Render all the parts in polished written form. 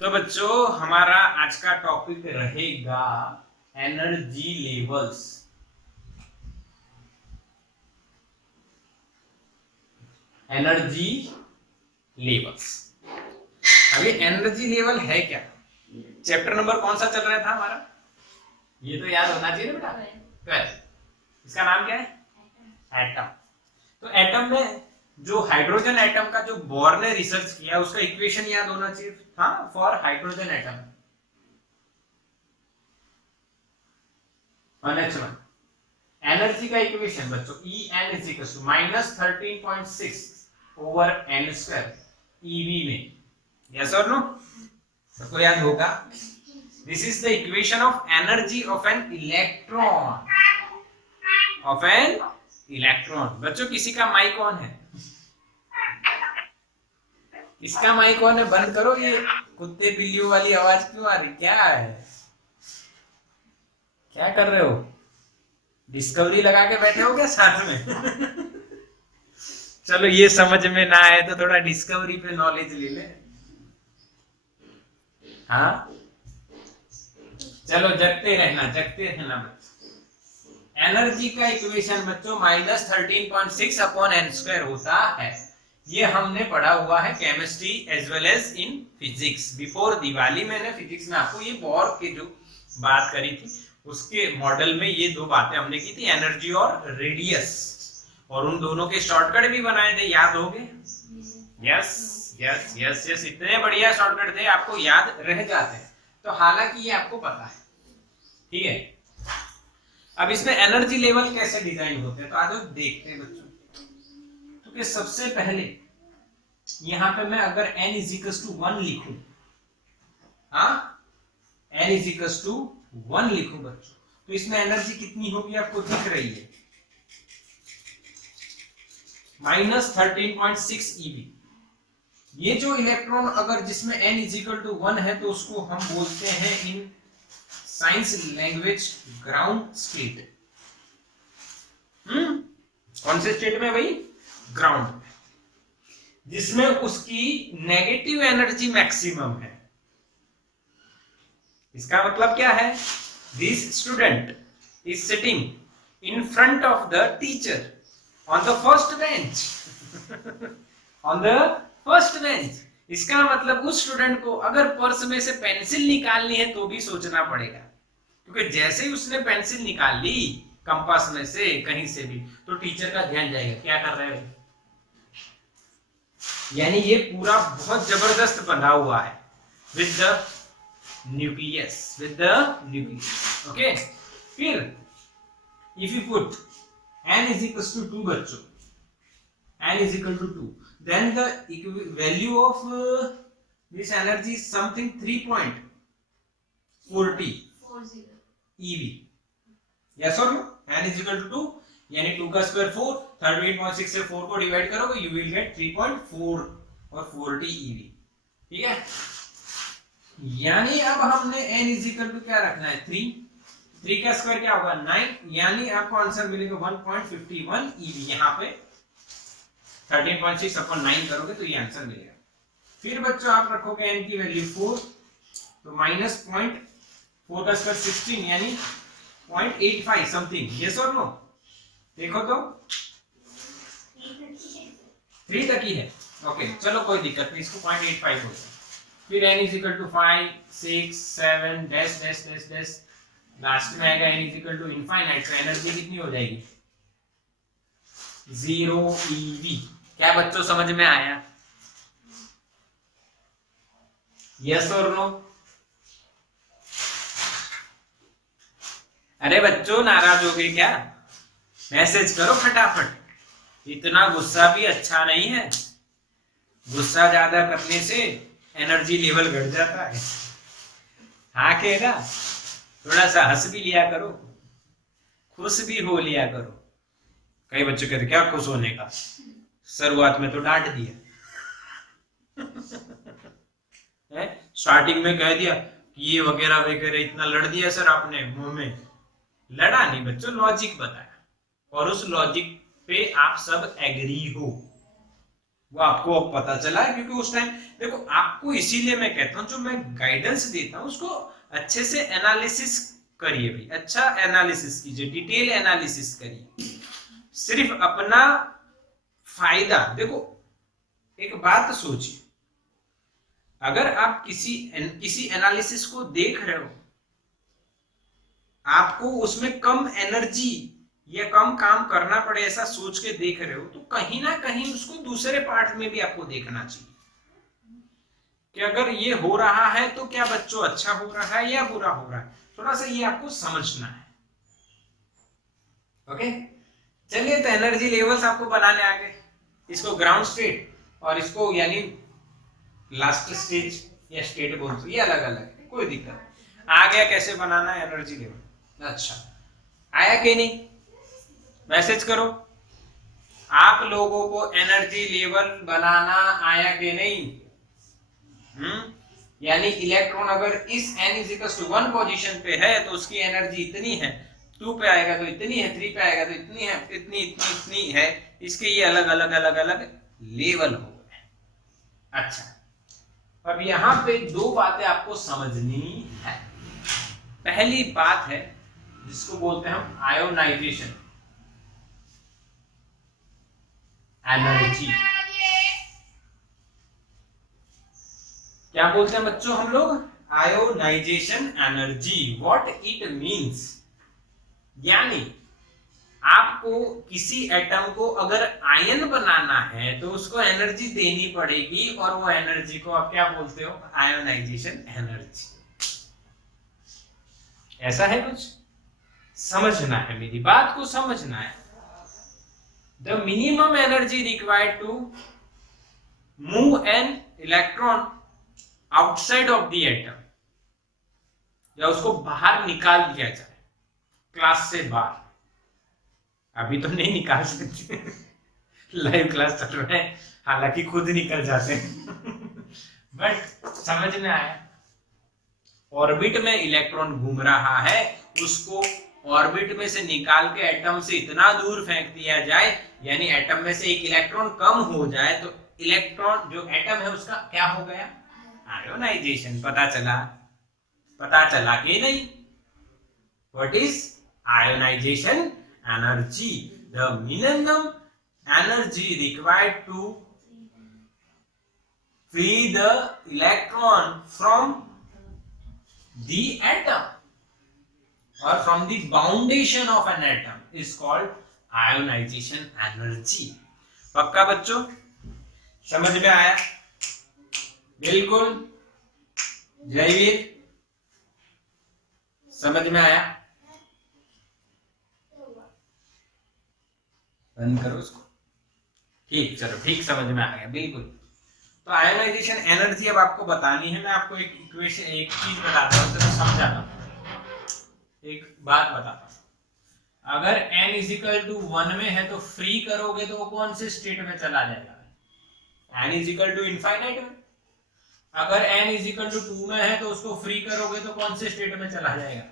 तो बच्चों हमारा आज का टॉपिक रहेगा एनर्जी लेवल्स। Energy levels. अभी एनर्जी लेवल है क्या? चैप्टर नंबर कौन सा चल रहा था हमारा? ये तो याद होना चाहिए बेटा। 12। इसका नाम क्या है? एटम। तो एटम में जो हाइड्रोजन एटम का जो बोर ने रिसर्च किया उसका इक्वेशन याद होना चाहिए। हाँ, for hydrogen atom NH1 energy का इक्वेशन बच्चों En is equal to -13.6 over n² eV में। यस और नो? सबको याद होगा। This is the equation of energy of an electron. Of an electron. बच्चों किसी का माइक ऑन है? इसका माइक ऑन है? बंद करो। ये कुत्ते बिल्लियों वाली आवाज क्यों आ रही? क्या है? क्या कर रहे हो? डिस्कवरी लगा के बैठे हो क्या साथ में? चलो ये समझ में ना आए तो थोड़ा डिस्कवरी पे नॉलेज ले ले। हाँ चलो जगते रहना बच्चों। एनर्जी का इक्वेशन बच्चों -13.6 अपॉन n² होता है। ये हमने पढ़ा हुआ है chemistry as well as in physics. Before Diwali मैंने फिजिक्स में आपको ये बोर की जो बात करी थी उसके मॉडल में ये दो बातें हमने की थी, एनर्जी और रेडियस, और उन दोनों के शॉर्टकट भी बनाए थे। याद हो गए? यस यस यस यस, इतने बढ़िया शॉर्टकट थे आपको याद रह जाते हैं। तो हालांकि ये आपको पता है, ठीक है। अब इसमें एनर्जी लेवल कैसे डिजाइन होते हैं तो आज देखते हैं बच्चों। तो सबसे पहले यहां पे मैं अगर n = 1 लिखूं, हाँ n = 1 लिखूं बच्चों, तो इसमें एनर्जी कितनी होगी आपको दिख रही है? -13.6 eV। ये जो इलेक्ट्रॉन अगर जिसमें n = 1 है तो उसको हम बोलते हैं in science language ground state. कौन से स्टेट में भाई? ग्राउंड, जिसमें उसकी नेगेटिव एनर्जी मैक्सिमम है। इसका मतलब क्या है? This student is sitting in front of the teacher on the first bench. On the first bench. इसका मतलब उस स्टूडेंट को अगर पर्स में से पेंसिल निकालनी है तो भी सोचना पड़ेगा, क्योंकि जैसे ही उसने पेंसिल निकाल ली कंपास में से कहीं से भी तो टीचर का ध्यान जाएगा क्या कर रहे हैं। यानी ये पूरा बहुत जबरदस्त बना हुआ है विद द न्यूक्लियस, ओके। फिर इफ यू पुट n = 2 बच्चों, n = 2, then the value of this energy is something 3.40 eV। yes or no? n = 2 यानी 2 का स्क्वायर 4, 38.6 से 4 को डिवाइड करोगे यू विल गेट 3.4 और 40 eV। ठीक है, यानी अब हमने n = क्या रखना है? 3 का स्क्वायर क्या होगा? 9, यानी आपको आंसर मिलेगा 1.51 eV। यहाँ पे 13.6 अपॉन 9 करोगे तो ये आंसर मिलेगा। फिर बच्चों आप रखोगे n की वैल्यू 4, तो -0.4 का स्क्वायर 16 यानी 0.85 समथिंग। यस और नो? देखो तो 3 तक ही है। ओके चलो कोई दिक्कत नहीं, इसको 0.85 बोलते हैं। फिर n = 5, 6, 7 dash dash dash dash, last में आएगा n = इनफाइनाइट। तो एनर्जी कितनी हो जाएगी? 0 eV। क्या बच्चों समझ में आया? यस और नो? अरे बच्चों नाराज हो गए क्या? मैसेज करो फटाफट। इतना गुस्सा भी अच्छा नहीं है, गुस्सा ज्यादा करने से एनर्जी लेवल घट जाता है। हाँ कहेगा, थोड़ा सा हंस भी लिया करो, खुश भी हो लिया करो। कई बच्चे कहते क्या खुश होने का, शुरुआत में तो डांट दिया स्टार्टिंग में कह दिया कि ये वगैरह वगैरह, इतना लड़ दिया सर आपने मुंह में। लड़ा नहीं बच्चों, लॉजिक बताया और उस लॉजिक पे आप सब एग्री हो। वो आपको अब पता चला है, क्योंकि उस टाइम देखो आपको, इसीलिए मैं कहता हूं जो मैं गाइडेंस देता हूं उसको अच्छे से एनालिसिस करिए भाई, अच्छा एनालिसिस कीजिए, डिटेल एनालिसिस करिए, सिर्फ अपना फायदा देखो। एक बात सोचिए, अगर आप किसी एनालिसिस को देख रहे हो, आपको उसमें कम एनर्जी या कम काम करना पड़े ऐसा सोच के देख रहे हो, तो कहीं ना कहीं उसको दूसरे पार्ट में भी आपको देखना चाहिए कि अगर ये हो रहा है तो क्या बच्चों अच्छा हो रहा है या बुरा हो रहा है, थोड़ा सा ये आपको समझना है। ओके, चलिए तो एनर्जी लेवल्स आपको बनाने आ गए, इसको ग्राउंड स्टेट और इसको यानी लास्ट स्टेज या स्टेट बोल, ये अलग अलग है, कोई दिक्कत आ गया कैसे बनाना है एनर्जी लेवल। अच्छा, आया कि नहीं, मैसेज करो, आप लोगों को एनर्जी लेवल बनाना आया कि नहीं। यानी इलेक्ट्रॉन अगर इस n = 1 पोजीशन पे है तो उसकी एनर्जी इतनी है, 2 पे आएगा तो इतनी है, 3 पे आएगा तो इतनी है, इतनी इतनी इतनी है, इसके ये अलग अलग अलग अलग लेवल हो गए। अच्छा, अब यहां पे दो बातें आपको समझनी है। पहली बात है जिसको बोलते हैं हम आयोनाइजेशन एनर्जी। क्या बोलते हैं बच्चों हम लोग, ionisation energy. What it means, यानी आपको किसी एटम को अगर आयन बनाना है तो उसको एनर्जी देनी पड़ेगी, और वो एनर्जी को आप क्या बोलते हो, आयोनाइजेशन एनर्जी। ऐसा है कुछ, समझना है, मेरी बात को समझना है। The minimum energy required to move an electron outside of the atom, या उसको बाहर निकाल दिया जाए क्लास से बाहर, अभी तो नहीं निकाल सकते लाइव क्लास चल रहा है, हालांकि खुद निकल जाते हैं बट समझ में आया, ऑर्बिट में इलेक्ट्रॉन घूम रहा है, उसको ऑर्बिट में से निकाल के एटम से इतना दूर फेंक दिया जाए, यानी एटम में से एक इलेक्ट्रॉन कम हो जाए, तो इलेक्ट्रॉन जो एटम है उसका क्या हो गया, आयोनाइजेशन। पता चला कि नहीं, what is ionisation energy, the minimum energy required to free the electron from the atom or from the foundation of an atom is called ionization energy। पक्का बच्चों, समझ में आया, बिल्कुल जयवीर, समझ में आया, बंद करो उसको, ठीक, चलो ठीक, समझ में आ गया, बिल्कुल। तो आयोनाइजेशन एनर्जी अब आपको बतानी है, मैं आपको एक इक्वेशन, एक चीज बताता हूं तो समझाता हूं, एक बात बताता हूं। अगर n = 1 में है तो फ्री करोगे तो वो कौन से स्टेट में चला जाएगा, n =∞ में। अगर n = 2 में है तो उसको फ्री करोगे तो कौन से स्टेट में चला जाएगा,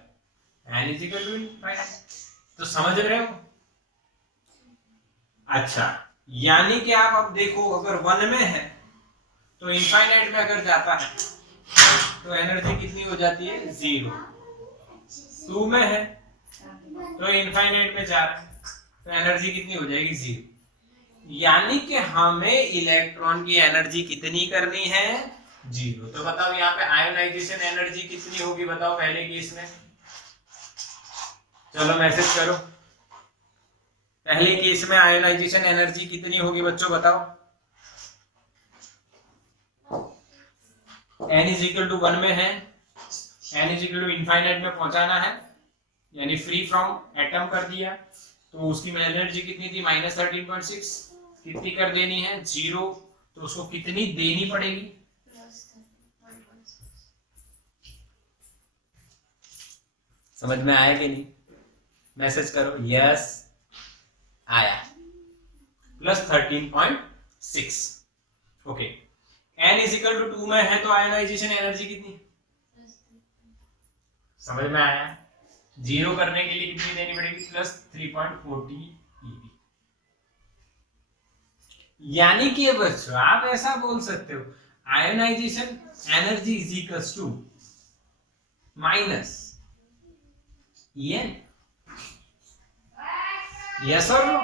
n =∞। तो समझ रहे हो। अच्छा, यानी कि आप अब देखो, अगर 1 में है तो इनफाइनाइट में अगर जाता है तो एनर्जी कितनी हो जाती है, 0। 2 में है तो इनफाइनाइट में जा रहा है तो एनर्जी कितनी हो जाएगी, 0। यानी कि हमें इलेक्ट्रॉन की एनर्जी कितनी करनी है, 0। तो बताओ यहाँ पे आयोनाइजेशन एनर्जी कितनी होगी, बताओ पहले केस में, चलो मैसेज करो, पहले केस में आयोनाइजेशन एनर्जी कितनी होगी बच्चों, बताओ। n = 1 में है, n =∞ में पहुंचाना है, यानी फ्री फ्रॉम एटम कर दिया, तो उसकी एनर्जी कितनी थी, -13.6, कितनी कर देनी है, 0। तो उसको कितनी देनी पड़ेगी, समझ में आया कि नहीं, मैसेज करो, यस आया, +13.6। ओके, n = 2 में है तो आयोनाइजेशन एनर्जी कितनी, समझ में आया, 0 करने के लिए कितनी देनी पड़ेगी, +3.40 eV। यानी कि बच्चों आप ऐसा बोल सकते हो, ionisation energy is equals to minus En। Yes और नो?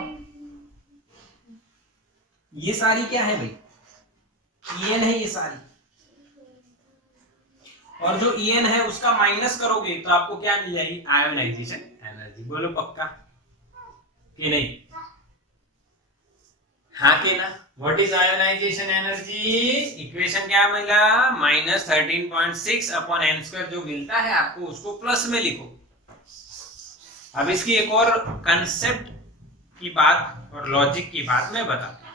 ये सारी क्या है भाई? En है ये सारी, और जो En है उसका माइनस करोगे तो आपको क्या मिल जाएगी? Ionisation energy. बोलो पक्का कि नहीं? हाँ के ना? What is ionisation energy? Equation क्या मिला? -13.6 अपॉन n स्क्वायर जो मिलता है आपको, उसको प्लस में लिखो। अब इसकी एक और कंसेप्ट की बात और लॉजिक की बात मैं बताता हूं।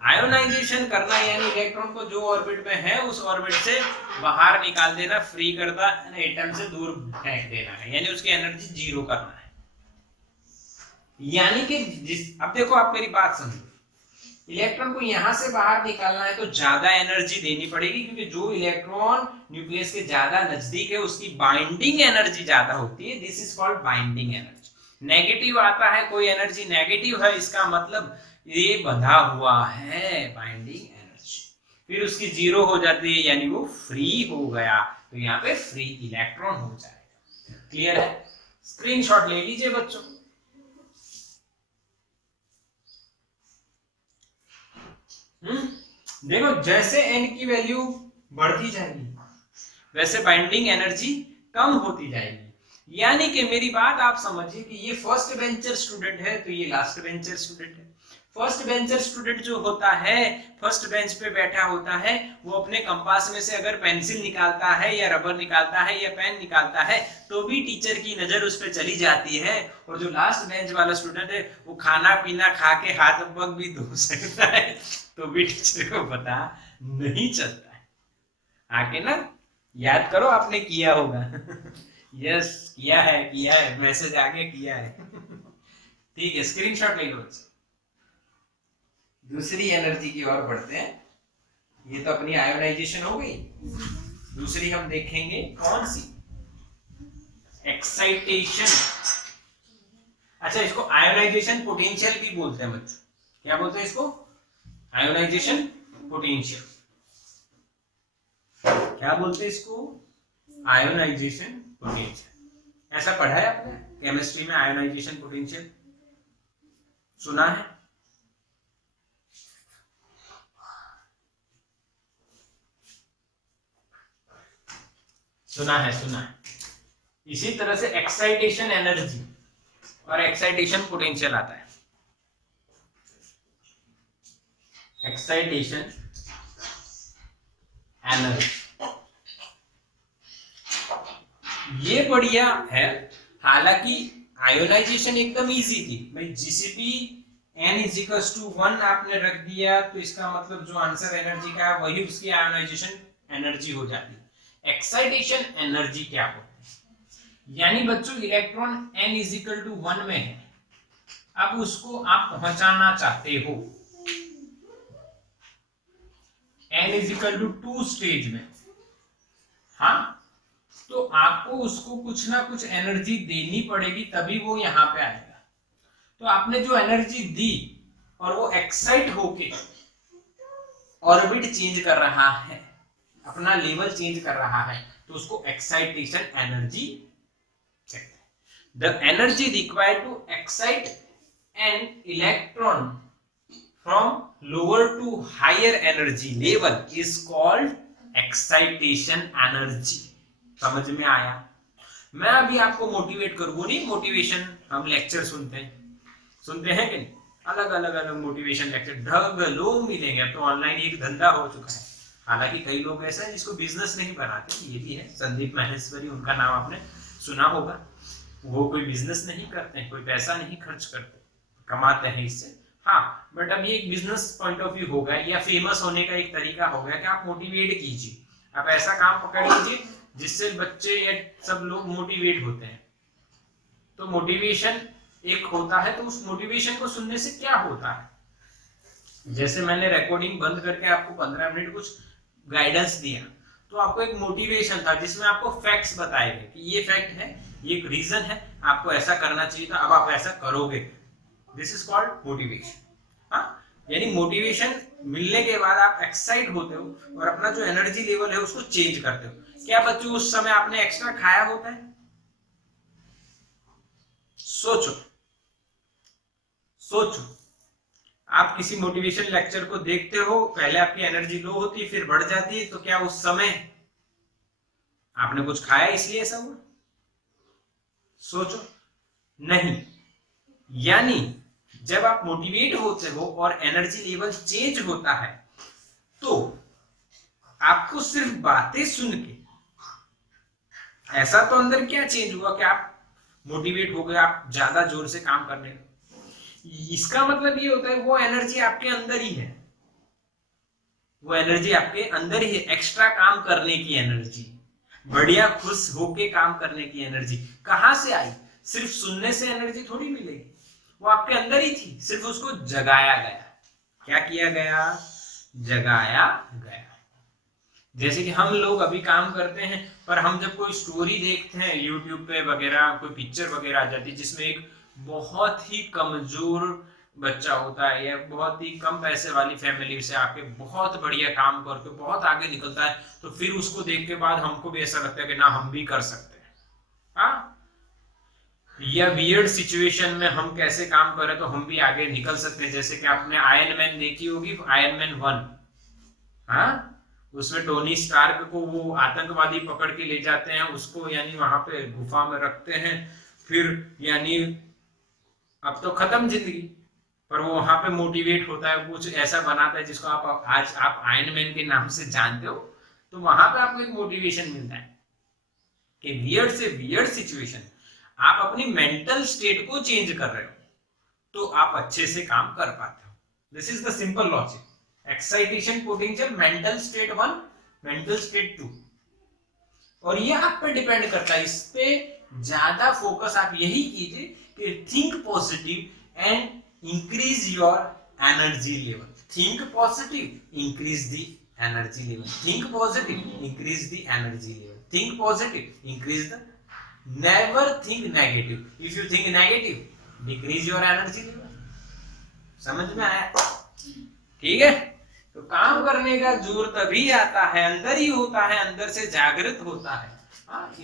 आयोनाइजेशन करना यानी इलेक्ट्रॉन को जो ऑर्बिट में है उस ऑर्बिट से बाहर निकाल देना, फ्री करना, एटम से दूर फेंक देना है, यानी उसकी एनर्जी जीरो करना है। यानी कि अब देखो, आप मेरी बात समझो, इलेक्ट्रॉन को यहां से बाहर निकालना है तो ज्यादा एनर्जी देनी पड़ेगी, क्योंकि जो इलेक्ट्रॉन न्यूक्लियस के ज्यादा नजदीक है उसकी बाइंडिंग एनर्जी ज्यादा होती है। This is called binding energy. Negative आता है, कोई एनर्जी नेगेटिव है, इसका मतलब ये बंधा हुआ है, बाइंडिंग एनर्जी। फिर उसकी जीरो हो जाती है, यानी वो फ्री हो गया, तो यहाँ पे फ्री इलेक्ट्रॉन हो जाएगा। क्लियर है? स्क्रीनशॉट ले लीजिए बच्चों। देखो, जैसे n की वैल्यू बढ़ती जाएगी वैसे बाइंडिंग एनर्जी कम होती जाएगी। यानी कि मेरी बात आप समझिए कि ये फर्स्ट बेंचर स्टूडेंट है तो ये लास्ट बेंचर स्टूडेंट है। फर्स्ट बेंचर स्टूडेंट जो होता है, फर्स्ट बेंच पे बैठा होता है, वो अपने कंपास में से अगर पेंसिल निकालता है या रबर निकालता है या पेन निकालता है तो भी टीचर की नजर उस पर चली जाती है। और जो लास्ट बेंच वाला स्टूडेंट है वो खाना पीना खा के हाथ पग भी धो सकता है तो भी टीचर को पता नहीं चलता है। आके ना याद करो, आपने किया होगा। यस, किया है, मैसेज आ गया, किया है। ठीक है, स्क्रीनशॉट ले लो। दूसरी एनर्जी की ओर बढ़ते हैं। ये तो अपनी आयोनाइजेशन हो गई। दूसरी हम देखेंगे कौन सी? एक्साइटेशन। अच्छा, इसको आयोनाइजेशन पोटेंशियल भी बोलते हैं बच्चों। क्या बोलते हैं इसको? Ionization potential. क्या बोलते हैं इसको? Ionization potential. ऐसा पढ़ा है आपने केमिस्ट्री में? आयोनाइजेशन पोटेंशियल सुना है? सुना है। इसी तरह से एक्साइटेशन एनर्जी और एक्साइटेशन पोटेंशियल आता है। एक्साइटेशन एनर्जी ये बढ़िया है। हालांकि आयोनाइजेशन एकदम इजी थी भाई। जीसीपी n = 1 आपने रख दिया तो इसका मतलब जो आंसर एनर्जी का है वही उसकी आयोनाइजेशन एनर्जी हो जाती है। एक्साइटेशन एनर्जी क्या होती है? यानी बच्चों, इलेक्ट्रॉन n = 1 में है, अब उसको आप पहुंचाना चाहते हो n = 2 स्टेज में, हाँ, तो आपको उसको कुछ ना कुछ एनर्जी देनी पड़ेगी तभी वो यहां पे आएगा। तो आपने जो एनर्जी दी और वो एक्साइट होके ऑर्बिट चेंज कर रहा है, अपना लेवल चेंज कर रहा है, तो उसको एक्साइटेशन एनर्जी कहते हैं। The energy required to excite an electron from lower to higher energy level is called excitation energy. समझ में आया? मैं अभी आपको मोटिवेट करूंगा, नहीं मोटिवेशन हम लेक्चर सुनते हैं कि नहीं? अलग अलग मोटिवेशन लेक्चर ढगलों मिलेंगे। अब तो ऑनलाइन एक धंधा हो चुका है। हालांकि कई लोग ऐसे हैं जिसको बिजनेस नहीं बनाते, ये भी है। संदीप माहेश्वरी, उनका नाम आपने सुना होगा। वो कोई बिजनेस नहीं करते हैं, कोई पैसा नहीं खर्च करते, कमाते हैं इससे। हाँ, बट अब ये एक बिजनेस पॉइंट ऑफ व्यू हो गया या फेमस होने का एक तरीका हो गया कि आप मोटिवेट कीजिए, आप ऐसा काम पकड़ लीजिए जिससे बच्चे या सब लोग मोटिवेट होते हैं। तो मोटिवेशन एक होता है, तो उस मोटिवेशन को सुनने से क्या होता है? जैसे मैंने रिकॉर्डिंग बंद करके आपको 15 मिनट कुछ गाइडेंस दिया, तो आपको एक मोटिवेशन था जिसमें आपको फैक्ट्स बताए गए कि ये फैक्ट है, ये एक रीजन है, आपको ऐसा करना चाहिए था, अब आप ऐसा करोगे। This is called motivation. हाँ, यानी मोटिवेशन मिलने के बाद आप एक्साइट होते हो और अपना जो एनर्जी लेवल है उसको चेंज करते हो। क्या बच्चों उस समय आपने एक्स्ट्रा खाया होता है? सोचो सोचो, आप किसी मोटिवेशन लेक्चर को देखते हो, पहले आपकी एनर्जी लो होती है फिर बढ़ जाती है, तो क्या उस समय आपने कुछ खाया इसलिए ऐसा हुआ? सोचो, नहीं। यानी जब आप मोटिवेट होते हो और एनर्जी लेवल चेंज होता है तो आपको सिर्फ बातें सुन के ऐसा तो अंदर क्या चेंज हुआ कि आप मोटिवेट हो गए, आप ज्यादा जोर से काम करने लगे। इसका मतलब ये होता है वो एनर्जी आपके अंदर ही है, वो एनर्जी आपके अंदर ही है, एक्स्ट्रा काम करने की एनर्जी, बढ़िया खुश होके काम करने की एनर्जी। कहां से आई? सिर्फ सुनने से एनर्जी थोड़ी मिलेगी, वो आपके अंदर ही थी, सिर्फ उसको जगाया गया। क्या किया गया? जगाया गया। जैसे कि हम लोग अभी काम करते हैं, पर हम जब कोई स्टोरी देखते हैं यूट्यूब पे वगैरह, कोई पिक्चर वगैरह आ जाती है जिसमें एक बहुत ही कमजोर बच्चा होता है या बहुत ही कम पैसे वाली फैमिली से आके बहुत बढ़िया काम करके बहुत आगे निकलता है, तो फिर उसको देख के बाद हमको भी ऐसा लगता है कि ना हम भी कर सकते हैं। हाँ, या वियर्ड सिचुएशन में हम कैसे काम करें तो हम भी आगे निकल सकते हैं। जैसे कि आपने आयरन मैन देखी होगी, आयरन मैन 1, हाँ, उसमें टोनी स्टार्क को वो आतंकवादी पकड़ के ले जाते हैं, उसको यानी वहां पे गुफा में रखते हैं, फिर यानी अब तो खत्म जिंदगी, पर वो वहां पे मोटिवेट होता है, कुछ ऐसा बनाता है जिसको आप आज आप आयरन मैन के नाम से जानते हो। तो वहां पे आपको एक मोटिवेशन मिलता है कि वियर्ड से वियर्ड सिचुएशन आप अपनी मेंटल स्टेट को चेंज कर रहे हो तो आप अच्छे से काम कर पाते हो। This is the simple logic. Excitation potential, mental state 1, mental state 2, और ये आप पे डिपेंड करता है। इस पे ज्यादा फोकस आप यही कीजिए कि think positive and increase your energy level. Think positive, increase the energy level. Think positive, increase the energy level. Think positive, increase the, never think negative. If you think negative, decrease your energy level. समझ में आया? ठीक है, तो काम करने का जोर तभी आता है, अंदर ही होता है, अंदर से जागृत होता है।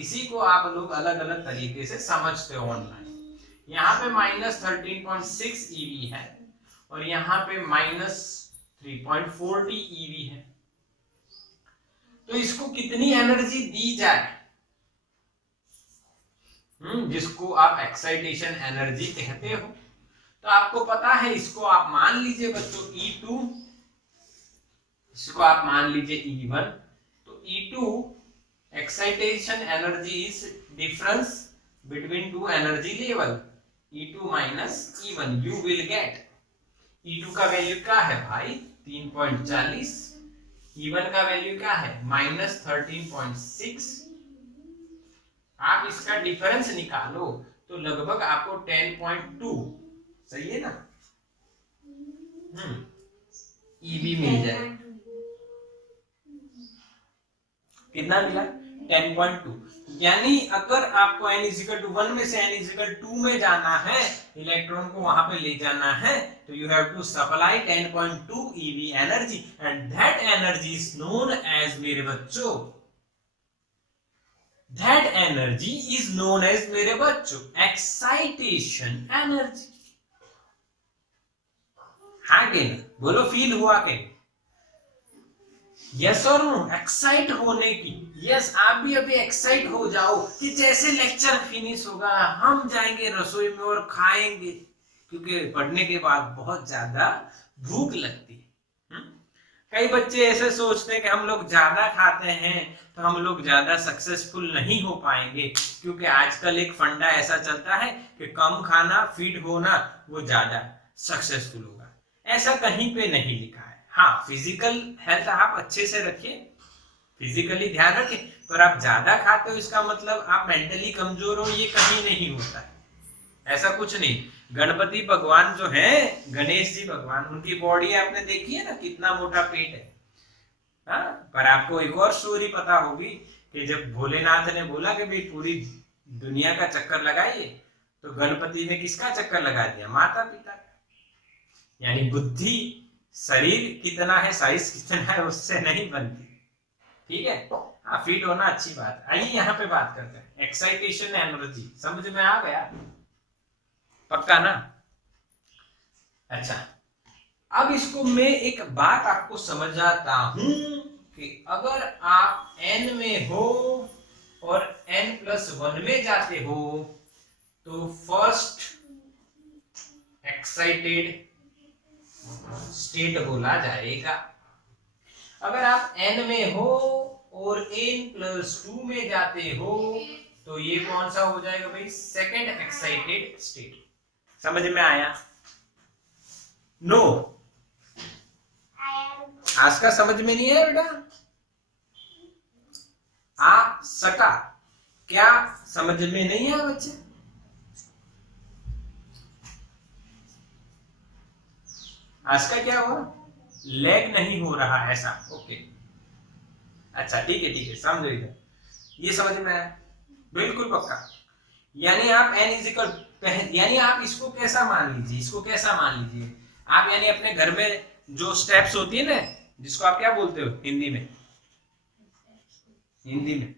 इसी को आप लोग अलग अलग तरीके से समझते हो ऑनलाइन। यहाँ पे -13.6 EV है और यहाँ पे -3.40 EV है, तो इसको कितनी एनर्जी दी जाए? जिसको आप एक्साइटेशन एनर्जी कहते हो, तो आपको पता है, इसको आप मान लीजिए बच्चों E2, इसको आप मान लीजिए E1। तो E2 excitation energy is difference between two energy level, E2 minus E1। You will get E2 का वैल्यू क्या है भाई? 3.40। E1 का वैल्यू क्या है? -13.6। आप इसका डिफरेंस निकालो तो लगभग आपको 10.2, सही है ना, EV मिल जाए। कितना मिला? 10.2। यानी अगर आपको n=1 में से n=2 में जाना है, इलेक्ट्रॉन को वहां पे ले जाना है, तो you have to supply 10.2 EV energy, and that energy is known as, मेरे बच्चों, that energy is known as, मेरे बच्चों, एक्साइटेशन एनर्जी। हाँ के ना? बोलो, फील हुआ के? यस और नो? एक्साइट होने की। यस, आप भी अभी एक्साइट हो जाओ कि जैसे लेक्चर फिनिश होगा हम जाएंगे रसोई में और खाएंगे, क्योंकि पढ़ने के बाद बहुत ज्यादा भूख लगती है। कई बच्चे ऐसे सोचते हैं कि हम लोग ज्यादा खाते हैं तो हम लोग ज्यादा सक्सेसफुल नहीं हो पाएंगे, क्योंकि आजकल एक फंडा ऐसा चलता है कि कम खाना, फिट होना, वो ज्यादा सक्सेसफुल होगा। ऐसा कहीं पे नहीं लिखा है। हाँ, फिजिकल हेल्थ आप अच्छे से रखिए, फिजिकली ध्यान रखिए, पर आप ज्यादा खाते हो इसका मतलब आप मेंटली कमजोर हो, ये कहीं नहीं होता है। ऐसा कुछ नहीं। गणपति भगवान जो है, गणेश जी भगवान, उनकी बॉडी आपने देखी है ना, कितना मोटा पेट है। पर आपको एक और स्टोरी पता होगी कि जब भोलेनाथ ने बोला कि भाई पूरी दुनिया का चक्कर लगाइए, तो गणपति ने किसका चक्कर लगा दिया? माता पिता का। यानी बुद्धि शरीर कितना है, साइज कितना है, उससे नहीं बनती। ठीक है, हाँ फिट होना अच्छी बात। आइए यहाँ पे बात करते हैं एक्साइटेशन एनर्जी। समझ में आ गया? पक्का ना? अच्छा, अब इसको मैं एक बात आपको समझाता हूं कि अगर आप n में हो और n+1 में जाते हो तो फर्स्ट एक्साइटेड स्टेट बोला जाएगा। अगर आप n में हो और n+2 में जाते हो तो ये कौन सा हो जाएगा भाई? Second excited state. समझ में आया? नो, आज का समझ में नहीं है बेटा? आ सका क्या समझ में नहीं है बच्चे? आज का क्या हुआ? लैग नहीं हो रहा ऐसा? ओके, अच्छा ठीक है, समझो इधर। ये समझ में आया? बिल्कुल पक्का। यानी आप यानी आप इसको कैसा मान लीजिए, इसको कैसा मान लीजिए आप, यानी अपने घर में जो स्टेप्स होती है ना, जिसको आप क्या बोलते हो हिंदी में? हिंदी में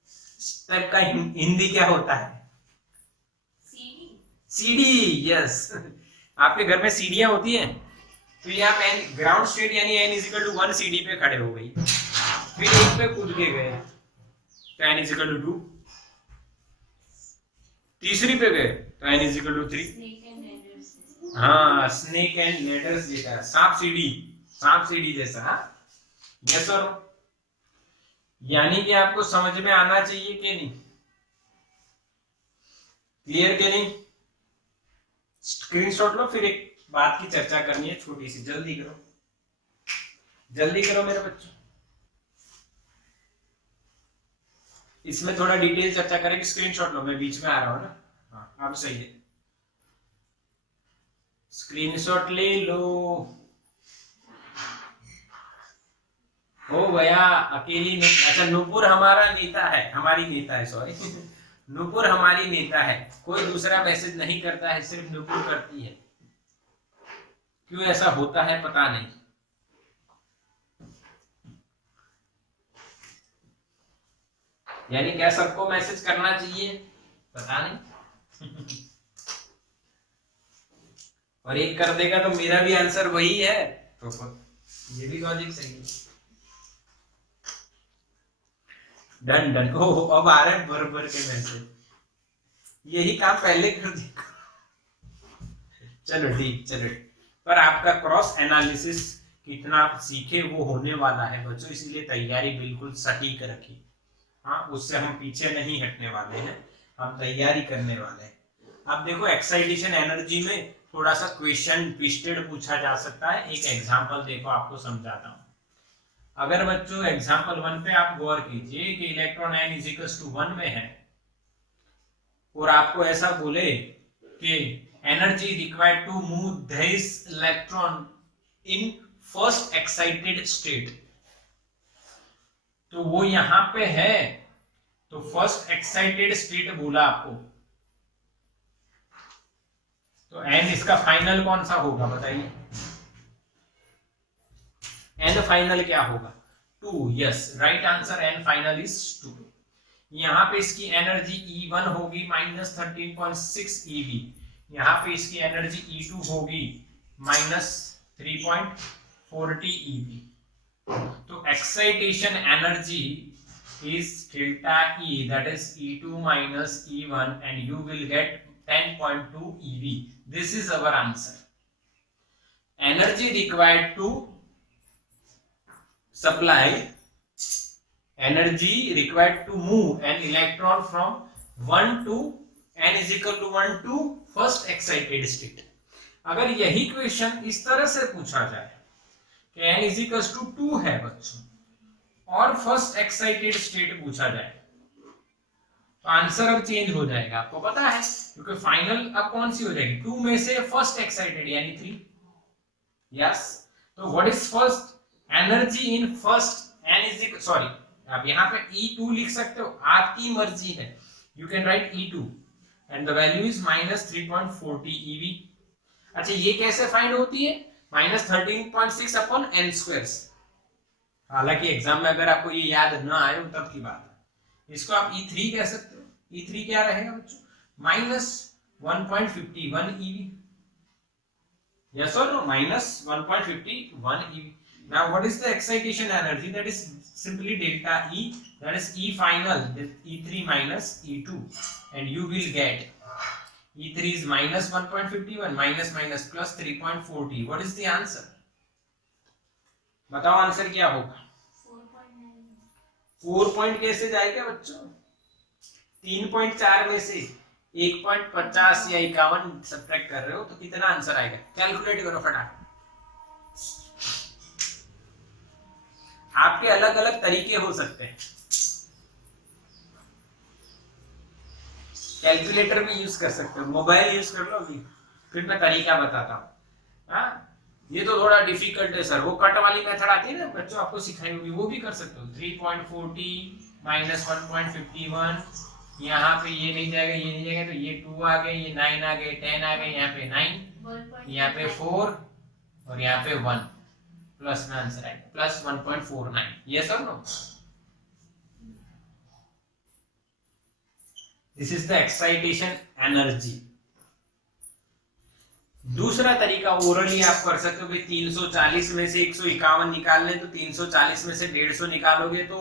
स्टेप का हिंदी क्या होता है? सीढ़ी। यस, आपके घर में सीढ़ियां होती हैं। तो ये आप ग्राउंड स्टेट यानी n=1 सीढ़ी पे खड़े हो गई, फिर एक पे कूद के गए तो n=2, तीसरी पे गए तो n=3। हाँ, स्नेक एंड लेडर्स जैसा, सांप सीढ़ी जैसा। यस और नो? यानी कि आपको समझ में आना चाहिए कि नहीं? क्लियर के नहीं? स्क्रीनशॉट लो, फिर एक बात की चर्चा करनी है छोटी सी। जल्दी करो मेरे बच्चों, इसमें थोड़ा डिटेल चर्चा करेंगे। स्क्रीनशॉट लो, मैं बीच में आ रहा हूं ना। हाँ अब सही है, स्क्रीनशॉट ले लो। हो गया अकेली अच्छा, नूपुर हमारा नेता है, हमारी नेता है, सॉरी नूपुर हमारी नेता है। कोई दूसरा मैसेज नहीं करता है, सिर्फ नूपुर करती है। क्यों ऐसा होता है पता नहीं। यानी क्या सबको मैसेज करना चाहिए? पता नहीं और एक कर देगा तो मेरा भी आंसर वही है, तो ये भी लॉजिक सही है। डन। ओह, अब आ रहे हैं भर के मैसेज। यही काम पहले कर दिया। चलो ठीक, पर आपका क्रॉस एनालिसिस कितना आप सीखे वो होने वाला है बच्चों, इसलिए तैयारी बिल्कुल सटीक रखिए। हाँ, उससे हम पीछे नहीं हटने वाले हैं, हम तैयारी करने वाले हैं। अब देखो, एक्साइटेशन एनर्जी में थोड़ा सा क्वेश्चन ट्विस्टेड पूछा जा सकता है। एक एग्जांपल देखो, आपको समझाता हूं। अगर बच्चों एग्जांपल 1 पे आप गौर कीजिए कि इलेक्ट्रॉन n=1 में है और आपको ऐसा बोले कि energy required to move this electron in first excited state, तो वो यहां पे है, तो फर्स्ट एक्साइटेड स्टेट बोला आपको, तो n इसका फाइनल कौन सा होगा बताइए? n फाइनल क्या होगा? 2। Yes, right answer, n final is 2। यहां पे इसकी एनर्जी E1 होगी -13.6 eV, यहां पे इसकी एनर्जी E2 होगी -3.40 eV। तो excitation energy is delta E, that is E2 minus E1, and you will get 10.2 eV. This is our answer. Energy required to supply, energy required to move an electron from 1 to n=1 to first excited state. अगर यही question इस तरह से पूछा जाए कि n=2 है बच्चों और फर्स्ट एक्साइटेड स्टेट पूछा जाए, तो आंसर अब चेंज हो जाएगा, आपको पता है, क्योंकि फाइनल अब कौन सी हो जाएगी? 2 में से फर्स्ट एक्साइटेड यानी 3। यस, तो what is first energy in first sorry, आप यहाँ पे E2 लिख सकते हो, आपकी मर्जी है। You can write E2 and the value is -3.40 eV। अच्छा, ये कैसे फाइंड होती है? -13.6 अपॉन n स्क्वायर। हालांकि एग्जाम में अगर आपको ये याद ना आए तब की बात है। इसको आप E3 कह सकते हो। E3 क्या रहेगा बच्चों? -1.51 eV। Yes or no? -1.51 eV. Now what is the excitation energy? That is simply delta E, that is E final, that E3 minus E2, and you will get E3 is -1.51 minus minus plus 3.40. What is the answer? बताओ answer क्या होगा? 4 point कैसे जाएगा बच्चों? 3.4 में से 1.50 या 51 subtract कर रहे हो तो कितना आंसर आएगा? कैलकुलेट करो फटाफट। आपके अलग अलग तरीके हो सकते हैं, कैलकुलेटर भी यूज कर सकते हो, मोबाइल यूज कर लो अभी, फिर मैं तरीका बताता हूँ। हाँ, ये तो थोड़ा डिफिकल्ट है सर, वो कट वाली मेथड आती है ना बच्चों, आपको सिखाई होगी, वो भी कर सकते हो। 3.40 माइनस 1.51, यहाँ पे ये नहीं जाएगा, ये नहीं जाएगा, तो ये 2 आ गए, ये 9 आ गए, 10 आ गए, यहाँ पे 9, यहाँ पे 4 और यहाँ पे 1, प्लस में आंसर आएगा प्लस 1.49। यस और no? This is the excitation energy. दूसरा तरीका ओरली आप कर सकते हो कि 340 में से 151 निकालने, तो 340 में से 150 निकालोगे तो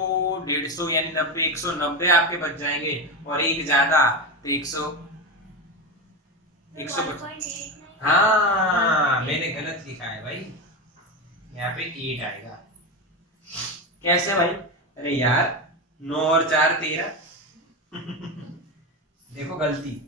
150 यानी 90, 190 आपके बच जाएंगे, और एक ज्यादा तो 100। हाँ, मैंने गलत लिखा है भाई, यहाँ पे 8 आएगा। कैसे भाई? अरे यार 9 और 4 13। देखो गलती।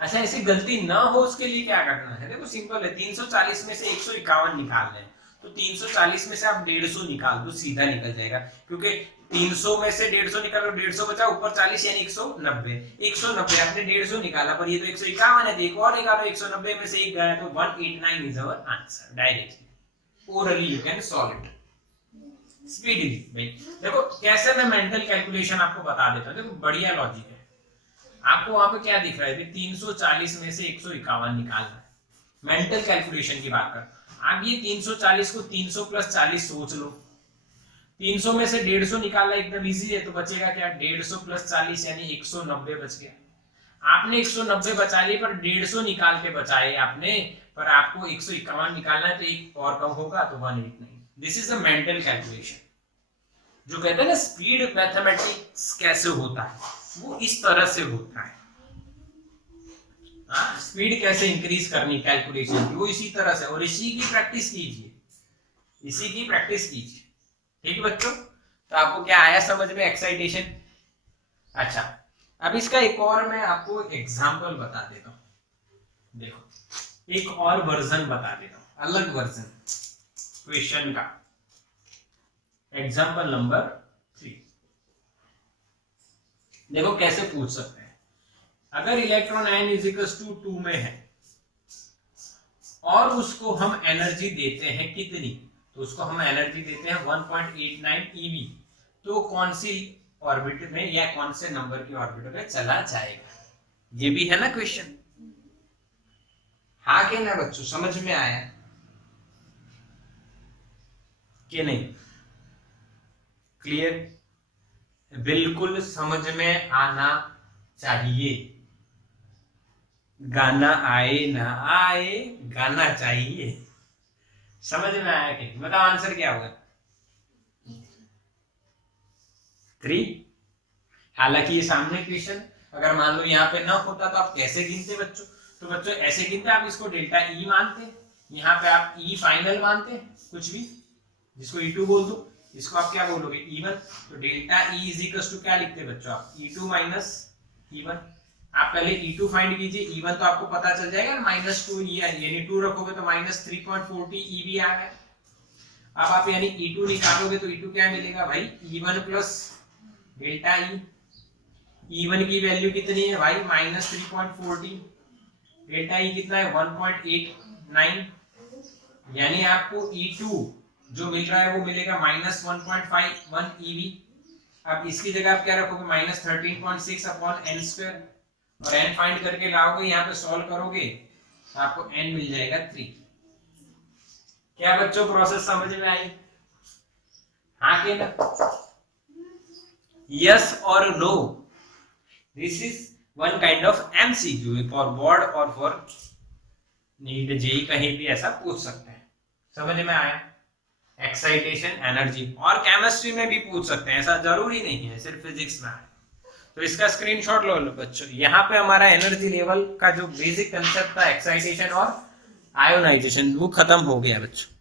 अच्छा, ऐसी गलती ना हो उसके लिए क्या करना है? देखो सिंपल है, 340 में से 151 निकालना है, तो 340 में से आप 150 निकाल दो, सीधा निकल जाएगा, क्योंकि 300 में से 150 निकालो, 150 बचा, ऊपर 40 यानी 190। 190 आपने 150 निकाला, पर ये तो 151 है, देखो और निकालो, 190 में से 1 गया तो 189 is our answer. Directly orally you can solve it speedily. भाई देखो कैसे मैं मेंटल कैलकुलेशन आपको बता देता हूँ। देखो बढ़िया लॉजिक है। आपको वहां पे क्या दिख रहा है? 340 में से 151 निकालना है, मेंटल कैलकुलेशन की बात कर। आप ये 340 को 300 प्लस 40 सोच लो। 300 में से 150 निकालना एकदम इजी है, तो बचेगा क्या? 150 प्लस 40 यानी 190 बच गया। आपने 190 बचा लिए, पर 150 निकाल के बचाए आपने, पर आपको 151 निकालना है, तो एक और कम होगा तो 189। This is the mental calculation. जो कहते हैं ना स्पीड मैथमेटिक्स कैसे होता है, वो इस तरह से होता है। स्पीड कैसे इंक्रीज करनी कैलकुलेशन की, वो इसी तरह से, और इसी की प्रैक्टिस कीजिए, इसी की प्रैक्टिस कीजिए। ठीक बच्चों, तो आपको क्या आया समझ में एक्साइटेशन? अच्छा, अब इसका एक और मैं आपको एग्जांपल बता देता हूं। देखो एक और वर्जन बता देता हूं, अलग वर्जन क्वेश्चन का। एग्जांपल नंबर 3 देखो कैसे पूछ सकते हैं। अगर इलेक्ट्रॉन n इज 2 में है और उसको हम एनर्जी देते हैं कितनी, तो उसको हम एनर्जी देते हैं 1.89 eV, तो कौन सी ऑर्बिट में या कौन से नंबर की ऑर्बिट में चला जाएगा? ये भी है ना क्वेश्चन। हाँ क्या ना बच्चों, समझ में आया कि नहीं? क्लियर? बिल्कुल समझ में आना चाहिए। गाना आए ना आए, गाना चाहिए। समझ में आया कि? बताओ आंसर क्या होगा? 3। हालांकि ये सामने क्वेश्चन, अगर मान लो यहाँ पे ना होता तो आप कैसे गिनते बच्चों? तो बच्चों ऐसे गिनते, आप इसको डेल्टा ई मानते, यहाँ पे आप ई फाइनल मानते, कुछ भी जिसको E2 बोल दो, इसको आप क्या बोलोगे? E1। तो delta E is equal to क्या लिखते बच्चों आप? E2 minus E1। आप पहले E2 फाइंड कीजिए, E1 तो आपको पता चल जाएगा, -2 यानी 2 रखोगे तो -3.40 eV आ गया। अब आप यानी E2 निकालोगे तो E2 क्या मिलेगा भाई? E1 plus delta E. E1 की वैल्यू कितनी है भाई? -3.40। डेल्टा ई कितना है? 1.89, यानी आपको E2 जो मिल रहा है वो मिलेगा -1.51 eV। अब इसकी जगह आप क्या रखोगे? -13.6 अपॉन n स्क्वायर, और n फाइंड करके लाओगे, यहाँ पे सॉल्व करोगे आपको n मिल जाएगा 3। क्या बच्चों प्रोसेस समझ में आई? हाँ के ना? यस और no? This is one kind of MCQ for board और फॉर नीट जेई, कहीं भी ऐसा पूछ सकते हैं। समझ में आया? एक्साइटेशन, एनर्जी, और केमिस्ट्री में भी पूछ सकते हैं, ऐसा जरूरी नहीं है सिर्फ फिजिक्स में। तो इसका स्क्रीनशॉट लो बच्चों। यहाँ पे हमारा एनर्जी लेवल का जो बेसिक कंसेप्ट था एक्साइटेशन और आयोनाइजेशन, वो खत्म हो गया बच्चों।